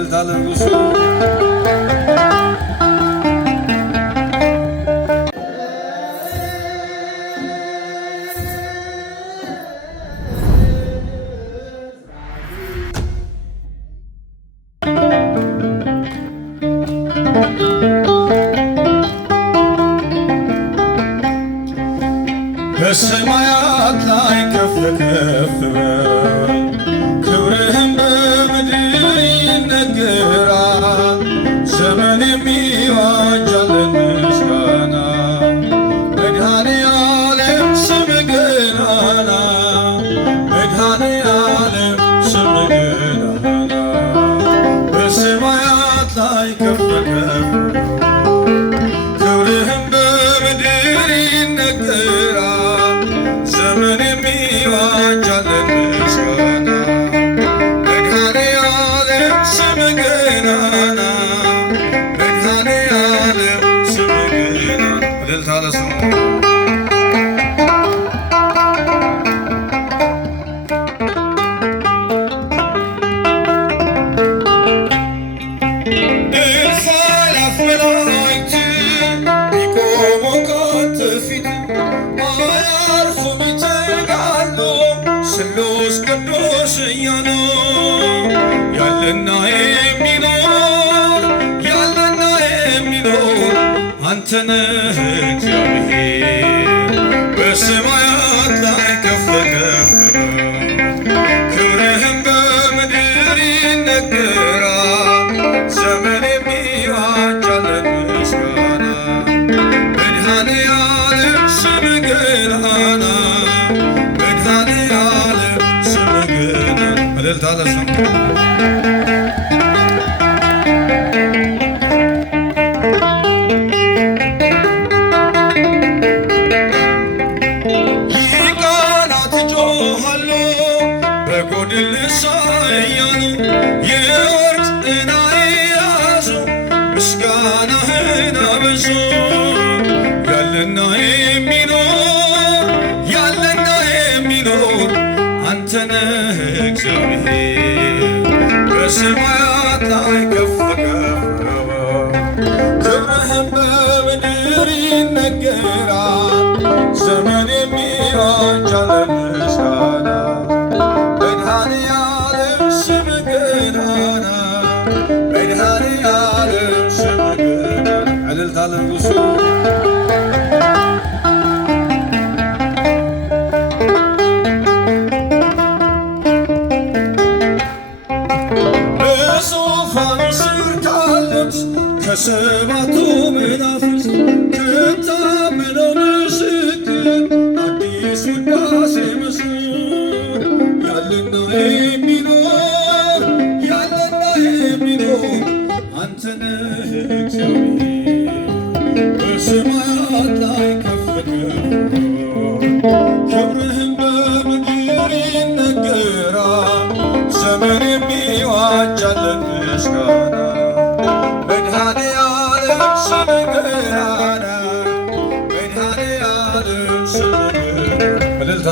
እልልታ ለንጉሡ በሰማያት ላይ ከፍ ከፍ በል ክብርህም በምድር ይነገራል። ዘመን የሚዋጃለን ምስጋና መድኃኔዓለም ስምህ ገናና መድኃኔዓለም ስምህ ገናና በሰማያት ላይ ከፍ ከፍ ክብርህም በምድር ይነገራል። ዘመን የሚዋጃለን ምስጋና መድኃኔዓለም ስምህ ገናና መድኃኔዓለም ስምህ ገናና እልልታ ለስሙ እልፍ አእላፍ መላእክት ቢቆሙ ካንተ ፊት አያርፉም ይተጋሉ ስሉስ ቅዱስ እያሉ ያለና የሚኖር አንተ ነህ እግዚአብሔር በሰማያት ላይ ከፍ ከፍ ክብርህም በምድር ይነገራል። ዘመን የሚዋጃለን ምስጋና መድኃኔዓለም ስምህ ገናና መድኃኔዓለም ስምህ ገናና እልልታ ለስሙ በጎድን ሳያኑ የወርቅ ጥና የያዙ ምስጋናህን አበዙ። ያለና የሚኖር አንተ ነህ እግዚአብሔር በሰማያት ላይ ከፍ ከፍ ክብርህም በምድር ይነገራል። ዘመን የሚዋጃለን ምስጋና መድኃኔዓለም ስምህ ገናና መድኃኔዓለም ስምህ ገናና እልልታ ለንጉሡ በዙፋኑ ስር ካሉት ከሰባቱ መናፍስት ከታመነው ምስክር አዲስ ውዳሴ መዝሙር ያለና የሚኖር አንተ ነህ እግዚአብሔር በሰማያት ላይ ከፍ ከፍ ክብርህም በምድር ይነገራል። ዘመን የሚዋጃለን ምስጋና መድኃኔዓለም ስምህ ገናና መድኃኔዓለም ስምህ ገናና እልልታ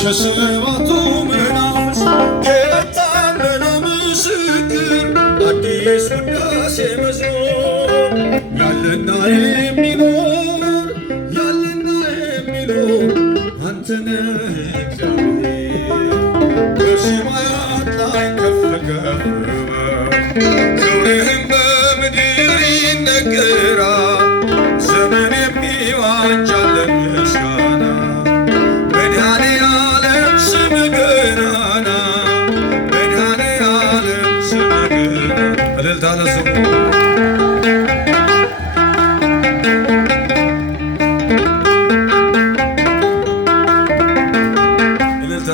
ከሰባቱ መናፍስት ከታመነው ምስክር አዲስ ውዳሴ መዝሙር ያለና የሚኖር አንተ ነህ እግዚአብሔር በሰማያት ላይ ከፍ ከፍ ክብርህም በምድር ይነገራል። ዘመን የሚዋጃለን ምስጋና መድኃኔዓለም ስምህ ገናና መድኃኔዓለም ስምህ ገናና እልልታ ለስሙ እልልታ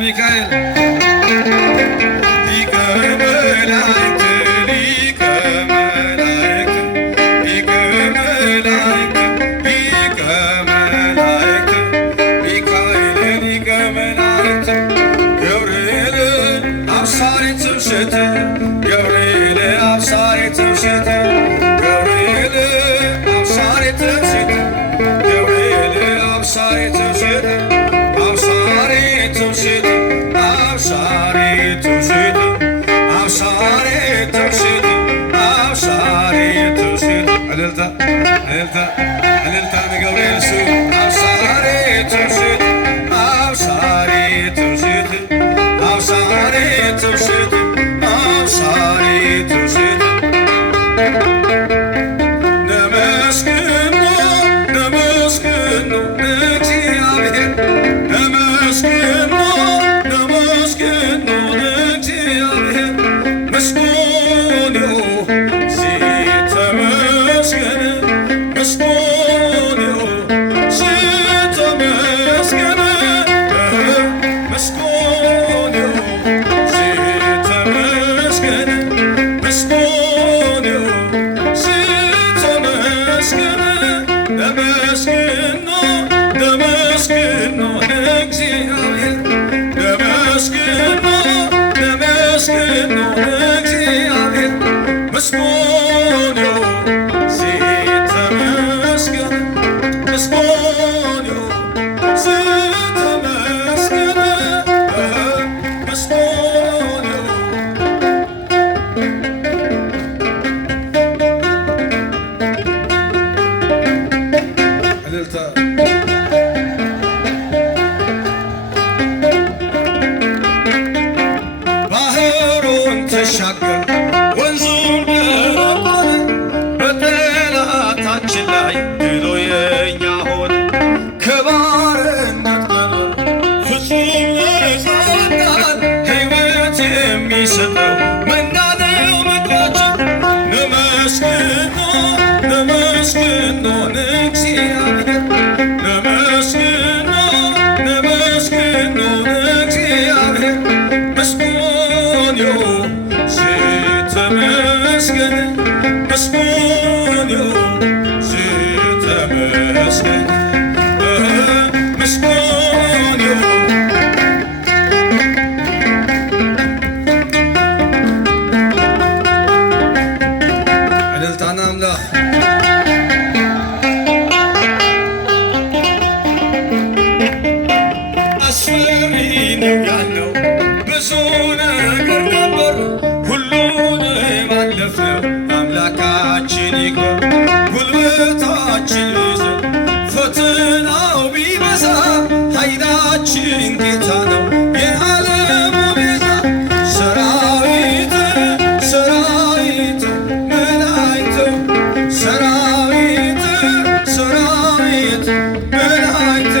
ሚካኤል ሊቀ መላእክት ሊቀ መላእክት ሊቀ መላእክት ሊቀ መላእክት ሚካኤል ሊቀ መላእክት ገብርኤል አብሳሬ ትምሽት ገብርኤል አብሳሬ ትምሽት ገብርኤል አብሳሬ ትምሽት ገብርኤል አብሳሬ ትምሽት አብሳሬ ትምሽት አብሳሬ ትምሽት አብሳሬ ትምሽት አብሳሬ ትምሽት እልልታ እልልታ እልልታ ለገብርኤል ስም አብሳሬ ትምሽት አብሳሬ ትምሽት አብሳሬ ትምሽት አብሳሬ ትምሽት ነመስግኖ ነመስግኖ እግዚአብሔር ነመስግኖ ነመስግኖ እግዚአብሔር መስጎንዮ ሲተመስገን መስጎንዮ ሲተመስገን መስጎንዮ ሲተመስገን መስጎንዮ ሲተመስገን ነመስግኖ ነመስግኖ እግዚአብሔር ነመስግኖ ነመስግኖ እግዚአብሔር መስጎንዮ ሲተመስገን መስጎንዮ ሲተመስገን መስጎንዮ እልልታ ባህሩን ተሻገር ወንዙን ደረቅ ሆነ በጠላታችን ላይ ድሉ የኛ ሆነ ከባርነት ቀንበር ፍጹም ነፃ ወጣን ሕይወት የሚሰጠው መና ነው ምግባችን ነመስግኖ ነመስግኖ እግዚአብሔር ነመስግኖ ነመስግኖ እግዚአብሔር መስጎንዮ ሲተመስገን መስጎንዮ ሲተመስገን መስጎንዮ እልልታና አምላክ አስፈሪ ነው ያለው ብዙ ነገር ነበር ሁሉንም አለፍነው አምላካችን ይክበር ጉልበታችን ይዘን ፈተናው ቢበዛ ኃይላችን ጌታ ነው የዓለሙ ቤዛ ሰራዊት ሰራዊት መላእክት ሰራዊት ሰራዊት መላእክት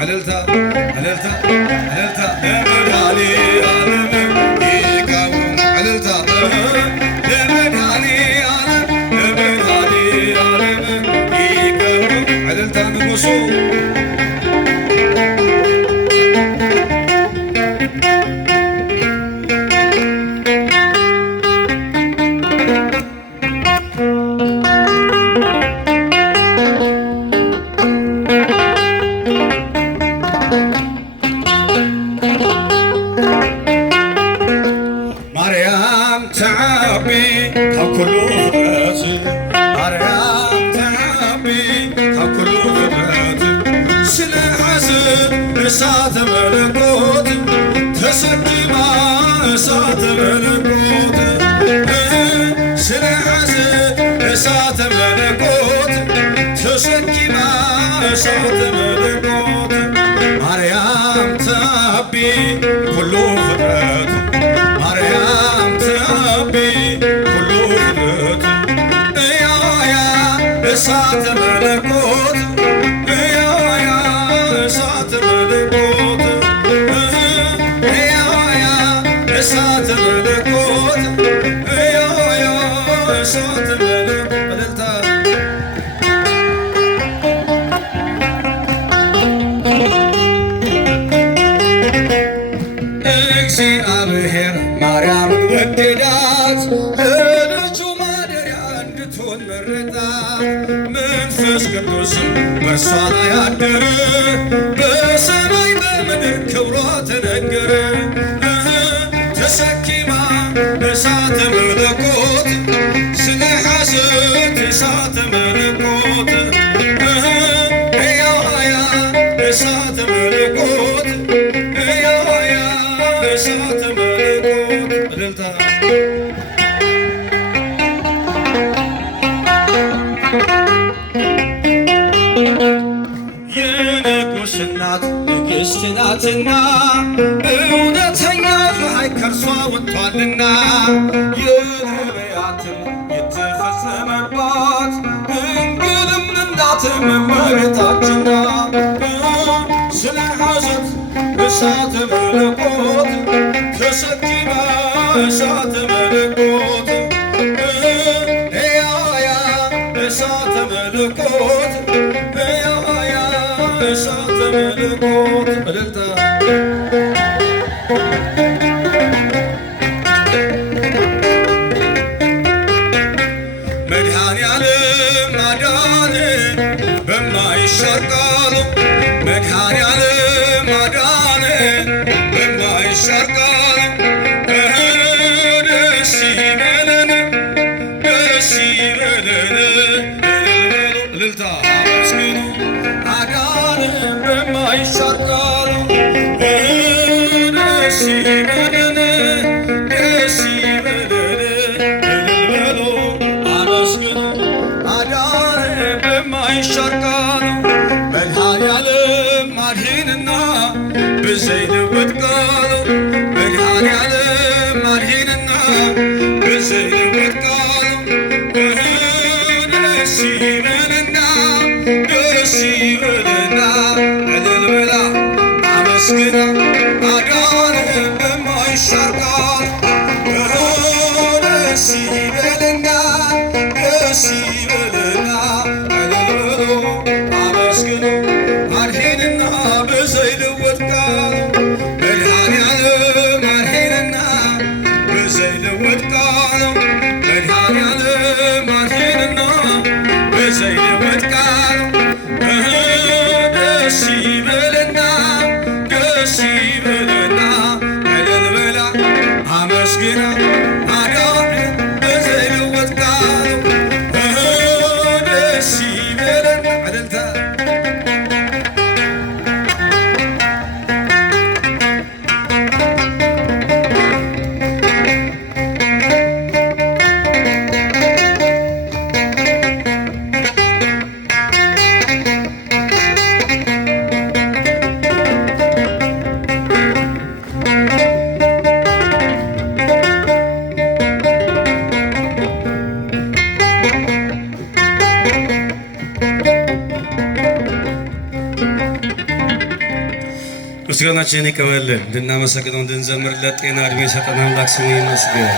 እልልታ እልልታ እልልታ ለመድኃኔዓለም ይቀቡ እልልታ ለመድኃኔዓለም ለመድኃኔዓለም ይቀቡ እልልታ ንጉሡ ተዓቢ ካብ ኩሉ ፍጥረት ማርያም ተዓቢ ካብ ኩሉ ፍጥረት ስለ ሓዘን እሳተ መለኮት ተሰኪማ እሳተ መለኮት ስለያዘት እሳተ መለኮት ተሸኪማ እሳተ መለኮት ማርያም ታቢ ኩሉ ፍጥረት ማርያም ታቢ ኩሉ ፍጥረት እያያ እሳተ መለኮት እያያ እሳተ መለኮት እያያ እሳተ መለኮት እያያ እሳተ መለኮት እግዚአብሔር ማርያምን ወደዳት ለልጁ ማደሪያ እንድትሆን መረጣት። መንፈስ ቅዱስም በእርሷ ላይ አደረ በሰማይ በምድር ክብሯ ተነገረ። ተሸኪማ እሳተ መለኮት ስለያዘት እሳተ መለኮት እያያ እሳተ መለኮት እያያ እሳተ መለኮት እልልታ የንጉሥ እናት ንግሥት ናትና እውነተኛ ፀሐይ ከእርሷ ወጥቷልና የነቢያትም የተፈጸመባት ድንግልም እናት እመቤታችን ናት። ስለያዘት እሳተ መለኮት ተሸኪማ እሳተ መለኮት እያያ እሳተ መለኮት እያያ እሳተ መለኮት እልልታ መድኃኔዓለም አዳነን በማይሻር ቃሉ መድኃኔዓለም አዳነን በማይሻር ቃሉ ደስ ይበለን ደስ ይበለን እልልታ አመስግኑ አዳነን በማይሻር ቃሉ ደስ ይበለን ደስ ይበለን እልል አመስግኑ አዳነን በማይሻር ቃሉ መድኃኔዓለም አድኅንና በዘይለወጥ ቃሉ መድኃኔዓለም አድኅንና በዘይለወጥ ቃሉ ደስ ይበልና ደስ ይበልና እልል በላ አመስግና አዳነን በማይሻር ቃሉ ደስ ይበልና ደስ ይበልና እልል በሉ አመስግኑ አድኅንና በዘይለወጥ ቃሉ መድኃኔዓለም አድኅንና በዘይለወጥ ቃሉ መድኃኔዓለም አድኅንና በዘይለወጥ ቃሉ ደስ ይበልና ደስ ይበልና እልል በላ አመስግና አዳነን በዘይለወጥ ቃሉ ደስ ይበልና እልልታ ምስጋናችንን ይቀበልን። እንድናመሰግነው እንድንዘምርለት ጤና ዕድሜ የሰጠን አምላክ ስሙ ይመስገን።